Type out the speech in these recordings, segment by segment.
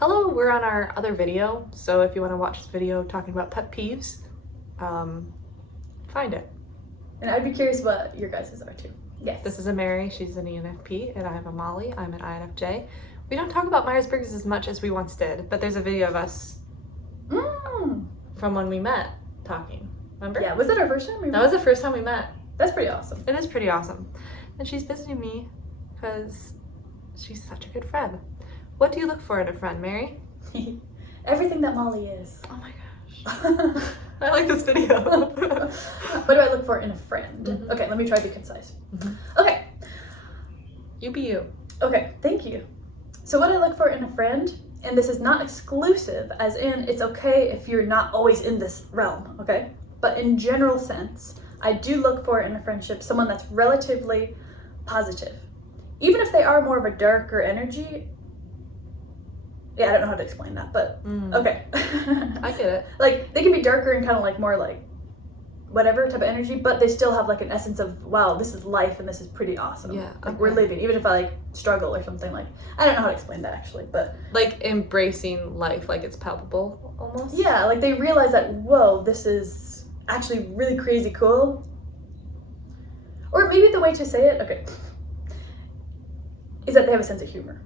Hello, we're on our other video, so if you want to watch this video talking about pet peeves, find it. And I'd be curious what your guys' are too. Yes. This is a Mary, she's an ENFP, and I have a Molly, I'm an INFJ. We don't talk about Myers-Briggs as much as we once did, but there's a video of us from when we met talking, remember? Yeah, was that our first time? That was the first time we met. That's pretty awesome. It is pretty awesome. And she's visiting me because she's such a good friend. What do you look for in a friend, Mary? Everything that Molly is. Oh my gosh. I like this video. What do I look for in a friend? Mm-hmm. Okay, let me try to be concise. Mm-hmm. Okay. You be you. Okay, thank you. So what I look for in a friend, and this is not exclusive, as in it's okay if you're not always in this realm, okay? But in general sense, I do look for in a friendship someone that's relatively positive. Even if they are more of a darker energy, yeah, I don't know how to explain that, but okay. I get it. Like, they can be darker and kind of like more like whatever type of energy, but they still have like an essence of, wow, this is life and this is pretty awesome. Yeah. Like, we're living, even if I like struggle or something, like, I don't know how to explain that actually, but. Like embracing life like it's palpable almost? Yeah, like they realize that, whoa, this is actually really crazy cool. Or maybe the way to say it, okay, is that they have a sense of humor.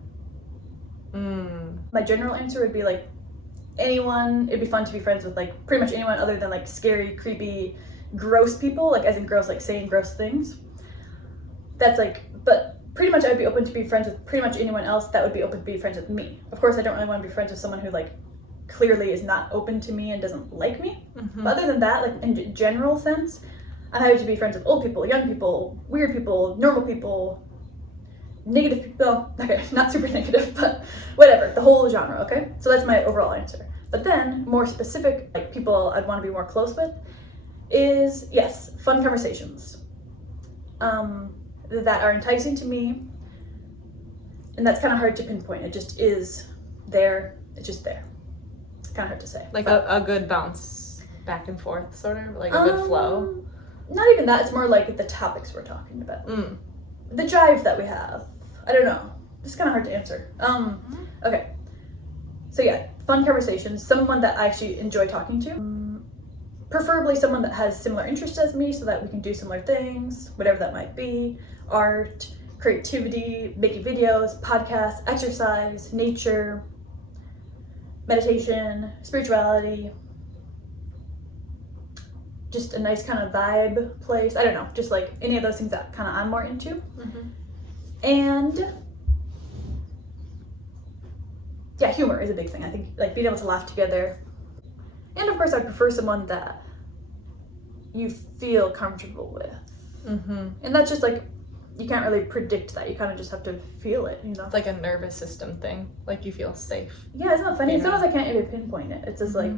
My general answer would be like anyone, it'd be fun to be friends with like pretty much anyone other than like scary, creepy, gross people, like as in gross, like saying gross things. That's like, but pretty much I'd be open to be friends with pretty much anyone else that would be open to be friends with me. Of course, I don't really want to be friends with someone who like clearly is not open to me and doesn't like me. But other than that, like in general sense, I'm happy to be friends with old people, young people, weird people, normal people, negative people, okay, not super negative, but whatever, the whole genre, okay? So that's my overall answer. But then, more specific, like people I'd want to be more close with, is, yes, fun conversations that are enticing to me, and that's kind of hard to pinpoint. It just is there, it's just there. It's kind of hard to say. Like a good bounce back and forth, sort of, like a good flow? Not even that, it's more like the topics we're talking about. The jive that we have. I don't know. It's kind of hard to answer. Okay. So yeah, fun conversations. Someone that I actually enjoy talking to. Preferably someone that has similar interests as me so that we can do similar things, whatever that might be. Art, creativity, making videos, podcasts, exercise, nature, meditation, spirituality. Just a nice kind of vibe place. I don't know, just like any of those things that kind of I'm more into. And yeah, humor is a big thing. I think like being able to laugh together. And of course, I'd prefer someone that you feel comfortable with. And that's just like, you can't really predict that. You kind of just have to feel it, you know? It's like a nervous system thing. Like you feel safe. Yeah, isn't that funny? You know? Sometimes I can't even pinpoint it. It's just like,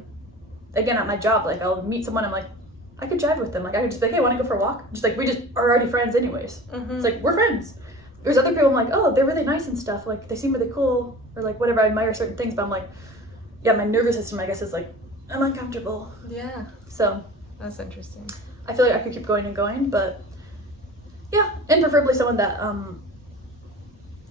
again, at my job, like I'll meet someone, I'm like, I could jive with them. Like I could just be like, hey, want to go for a walk? Just like, we just are already friends anyways. It's like, we're friends. There's other people I'm like, oh, they're really nice and stuff. Like they seem really cool or like whatever. I admire certain things, but I'm like, yeah, my nervous system, I guess, is like, I'm uncomfortable. Yeah. So. That's interesting. I feel like I could keep going and going, but yeah. And preferably someone that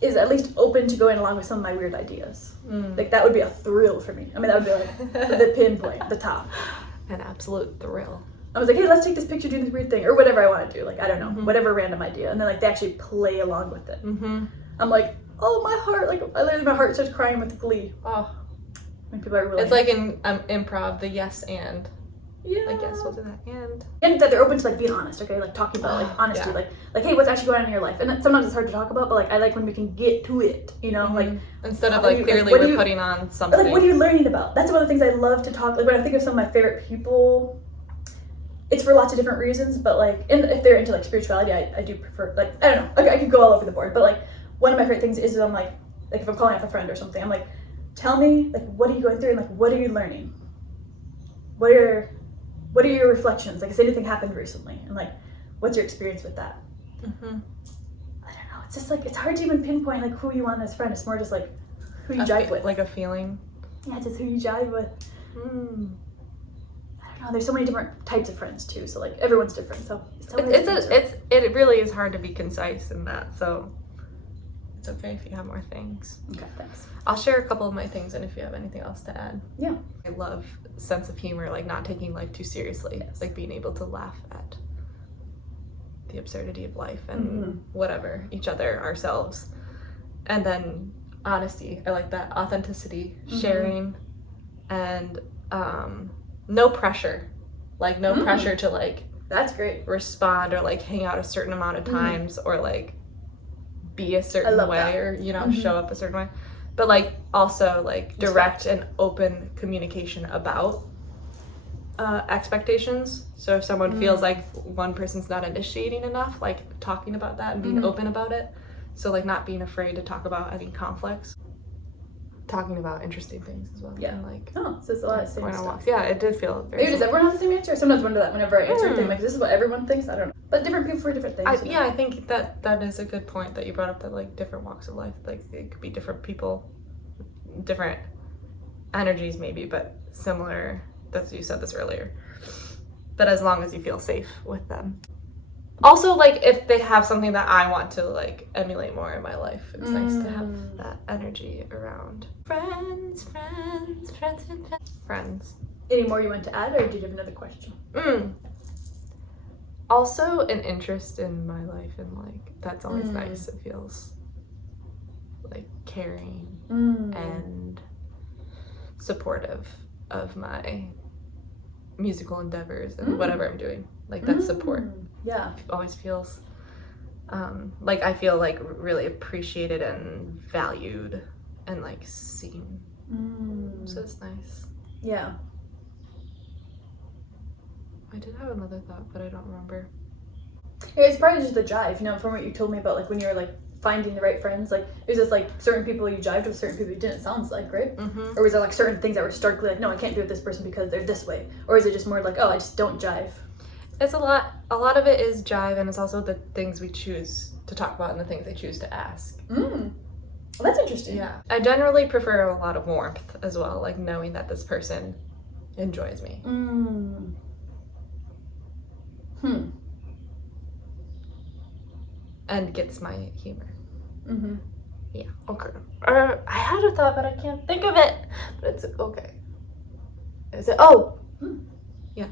is at least open to going along with some of my weird ideas. Like that would be a thrill for me. I mean, that would be like the pinpoint, the top. An absolute thrill. I was like, hey, let's take this picture, do this weird thing, or whatever I want to do. Like, I don't know, whatever random idea. And then, like, they actually play along with it. I'm like, oh, my heart, like, my heart starts crying with glee. Oh. When people are really... It's like in improv, the yes and. Yeah. Like, yes, we'll do that, and. And that they're open to, like, being honest, okay? Like, talking about, like, honesty. Yeah. Like, hey, what's actually going on in your life? And sometimes it's hard to talk about, but, like, I like when we can get to it, you know? Like, instead of, like, clearly we're putting on something. Like, what are you learning about? That's one of the things I love to talk... Like, when I think of some of my favorite people... It's for lots of different reasons, but like, and if they're into like spirituality, I do prefer, like, I don't know, I could go all over the board, but like, one of my favorite things is I'm like if I'm calling up a friend or something, I'm like, tell me, like, what are you going through, and like, what are you learning? What are your reflections? Like, has anything happened recently? And like, what's your experience with that? I don't know, it's just like, it's hard to even pinpoint like who you want as a friend. It's more just like, who you jive with. Like a feeling. Yeah, just who you jive with. I don't know, there's so many different types of friends too, so like everyone's different, so it really is hard to be concise in that, so it's okay if you have more things. Okay, thanks. I'll share a couple of my things, and if you have anything else to add. Yeah. I love sense of humor, like not taking life too seriously. Yes. Like being able to laugh at the absurdity of life and whatever, each other, ourselves. And then honesty. I like that. Authenticity, sharing, and no pressure. Like no pressure to like that's great. respond or like hang out a certain amount of times or like be a certain way that. or, you know, show up a certain way. But like also like direct and open communication about expectations. So if someone feels like one person's not initiating enough, like talking about that and being open about it. So like not being afraid to talk about any conflicts. Talking about interesting things as well. Yeah. And like, oh, so it's a lot of same going on stuff. walks. Yeah, it did feel very Maybe does everyone have the same answer? I sometimes wonder that whenever I answer anything, like, this is what everyone thinks? I don't know. But different people for different things. I think that is a good point that you brought up, that like different walks of life, like it could be different people, different energies maybe, but similar. That's, you said this earlier. But as long as you feel safe with them. Also, like if they have something that I want to like emulate more in my life, it's nice to have that energy around. Friends. Any more you want to add, or did you have another question? Also an interest in my life, and like that's always nice. It feels like caring and supportive of my musical endeavors and whatever I'm doing. Like that support. Yeah. Always feels like I feel like really appreciated and valued and like seen. So it's nice. Yeah. I did have another thought, but I don't remember. It's probably just the jive, you know, from what you told me about like when you were like finding the right friends, like is this like certain people you jived with, certain people you didn't, sounds like, right? Or was there like certain things that were starkly like, no, I can't be with this person because they're this way? Or is it just more like, oh, I just don't jive? It's a lot of it is jive, and it's also the things we choose to talk about and the things I choose to ask. Well, that's interesting. Yeah. I generally prefer a lot of warmth as well, like knowing that this person enjoys me. And gets my humor. Yeah, okay. I had a thought, but I can't think of it. But it's okay. Is it? Yeah.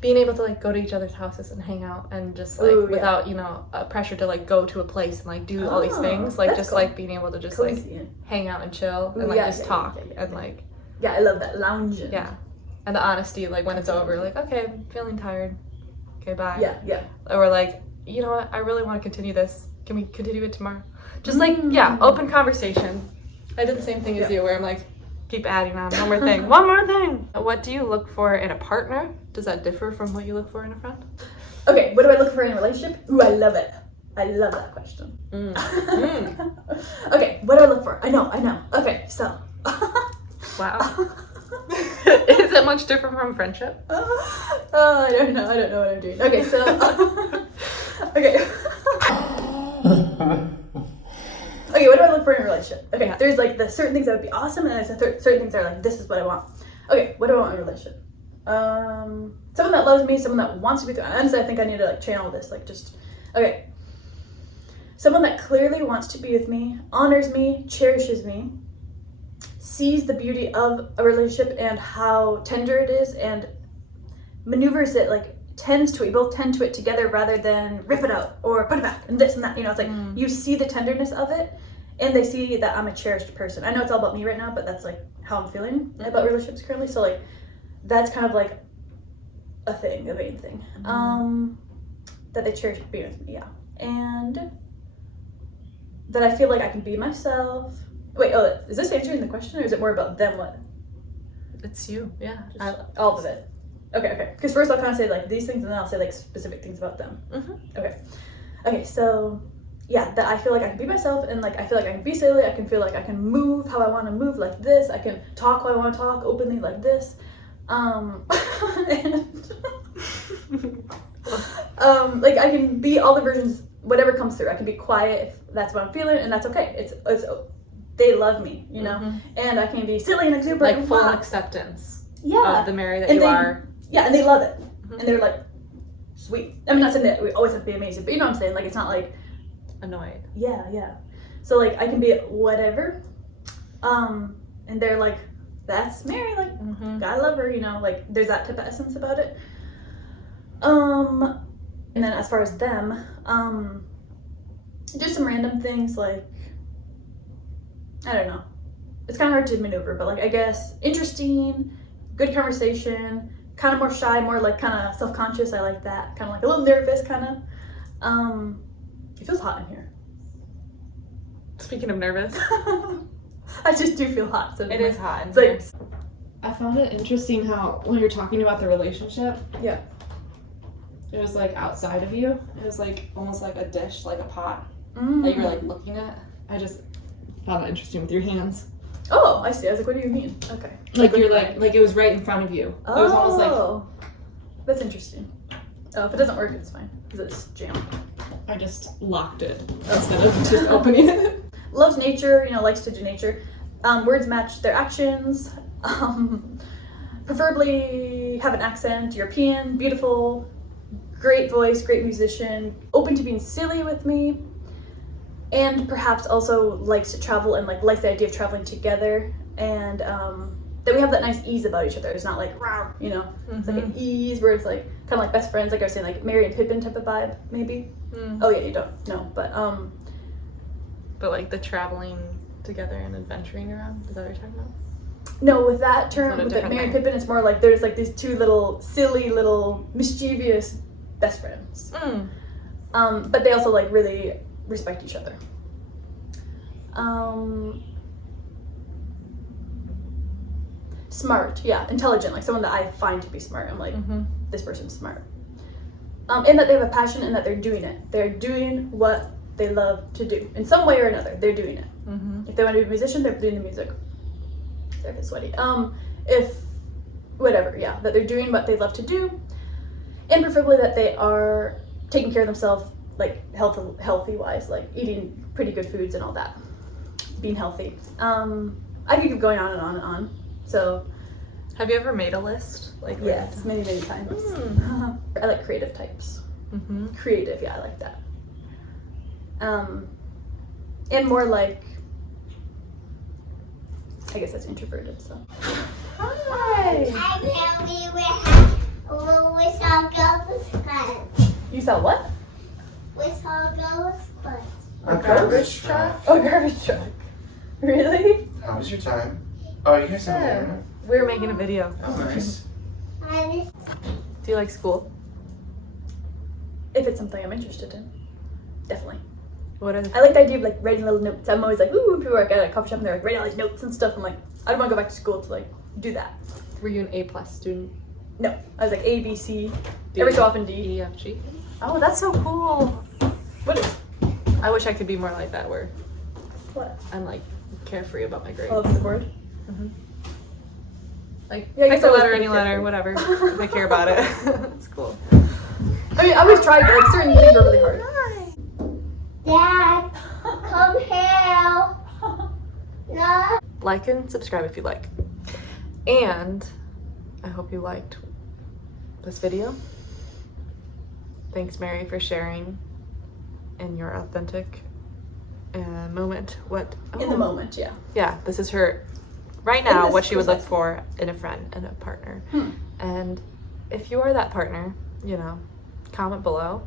Being able to like go to each other's houses and hang out and just like without, you know, a pressure to like go to a place and like do all these things. Like just cool. Like being able to just cozy. Like hang out and chill and like just talk and like. Yeah, I love that lounging. Yeah. And the honesty, like when it's over, like, okay, I'm feeling tired. Okay, bye. Yeah. Or like, you know what, I really want to continue this. Can we continue it tomorrow? Just like, open conversation. I did the same thing as you, where I'm like, keep adding on one more thing. One more thing. What do you look for in a partner? Does that differ from what you look for in a friend? Okay, what do I look for in a relationship? Ooh, I love it. I love that question. Okay, what do I look for? I know. Okay, so. Wow. Is it much different from friendship? I don't know what I'm doing. Okay, so. Okay. Okay, what do I look for in a relationship? Okay, there's like the certain things that would be awesome, and there's certain things that are like, this is what I want. Okay, what do I want in a relationship? Someone that loves me, someone that wants to be through. Honestly, I think I need to like channel this, like just, okay. Someone that clearly wants to be with me, honors me, cherishes me, sees the beauty of a relationship and how tender it is, and maneuvers it, like tends to it. You both tend to it together rather than rip it out or put it back and this and that. You know, it's like you see the tenderness of it, and they see that I'm a cherished person. I know it's all about me right now, but that's like how I'm feeling about relationships currently. So like that's kind of like a main thing. That they cherish being with me, and that I feel like I can be myself. Wait, is this answering the question, or is it more about them? What? It's you, yeah. All of it. Okay. Because first I'll kind of say like these things, and then I'll say like specific things about them. Okay. So yeah, that I feel like I can be myself, and like I feel like I can be silly. I can feel like I can move how I want to move, like this. I can talk how I want to talk openly, like this. Like I can be all the versions, whatever comes through. I can be quiet if that's what I'm feeling, and that's okay. It's they love me, you know, and I can be silly and exuberant, like full acceptance. Yeah, of the Mary that you are. Yeah, and they love it, and they're like, sweet. I mean, not saying that we always have to be amazing, but you know what I'm saying. Like it's not like annoyed. Yeah. So like I can be whatever, and they're like, that's Mary, like gotta love her, you know, like there's that type of essence about it. And then as far as them, just some random things like, I don't know, it's kind of hard to maneuver, but like I guess interesting, good conversation, kind of more shy, more like kind of self-conscious. I like that, kind of like a little nervous, kind of. It feels hot in here. Speaking of nervous, I just do feel hot. So it is hot. It's like, I found it interesting how when you're talking about the relationship, yeah, it was like outside of you. It was like almost like a dish, like a pot that you were like looking at. I just found it interesting with your hands. Oh, I see. I was like, what do you mean? Okay. Like you're like it was right in front of you. Oh, It was almost like that's interesting. Oh, if it doesn't work, it's fine because it's jammed. I just locked it instead of just opening it. Loves nature, you know, likes to do nature. Words match their actions. Preferably have an accent, European, beautiful, great voice, great musician, open to being silly with me, and perhaps also likes to travel and like likes the idea of traveling together, and that we have that nice ease about each other. It's not like rah, you know, it's like an ease where it's like kind of like best friends, like I was saying, like Mary and Pippin type of vibe, maybe. Oh yeah, you don't know, but like the traveling together and adventuring around, is that what you're talking about? no, with that term, What a with the different Mary and thing. Pippin, it's more like there's like these two little silly, little mischievous best friends. But they also like really respect each other. Smart, yeah, intelligent, like someone that I find to be smart. I'm like, this person's smart. And that they have a passion and that they're doing it. They're doing what they love to do in some way or another. They're doing it. If they want to be a musician, they're doing the music. Sorry if it's sweaty. If whatever, yeah, that they're doing what they love to do, and preferably that they are taking care of themselves, like healthy wise, like eating pretty good foods and all that, being healthy. I could keep going on and on and on. So, Have you ever made a list? Like yes, many times. I like creative types. Creative, yeah, I like that. And more like, I guess that's introverted. So. Hi. We saw ghost clubs. You saw what? We saw ghost clubs. A garbage truck. Oh, garbage truck. Really? How was your time? Oh, you guys have Yeah. internet? We were making a video. Oh, nice. And Do you like school? If it's something I'm interested in, definitely. What are the I like the idea of like writing little notes. I'm always like, ooh, people are at a coffee shop and they're like writing all these notes and stuff. I'm like, I don't want to go back to school to like do that. Were you an A+ student? No, I was like A, B, C, every so often D. E, F, G? Oh, that's so cool. What is? I wish I could be more like that, where What? I'm like carefree about my grades. All over the board. Like, Yeah, I pick guess a I was letter, pretty any letter, carefree. whatever. If I care about it. It's cool. I mean, I always tried, but like certain things are really hard. Dad, come here. No. Like and subscribe if you like. And I hope you liked this video. Thanks, Mary, for sharing in your authentic moment. In the moment, yeah. Yeah, this is her right In now, this what she would look precise for in a friend and a partner. Hmm. And if you are that partner, you know, comment below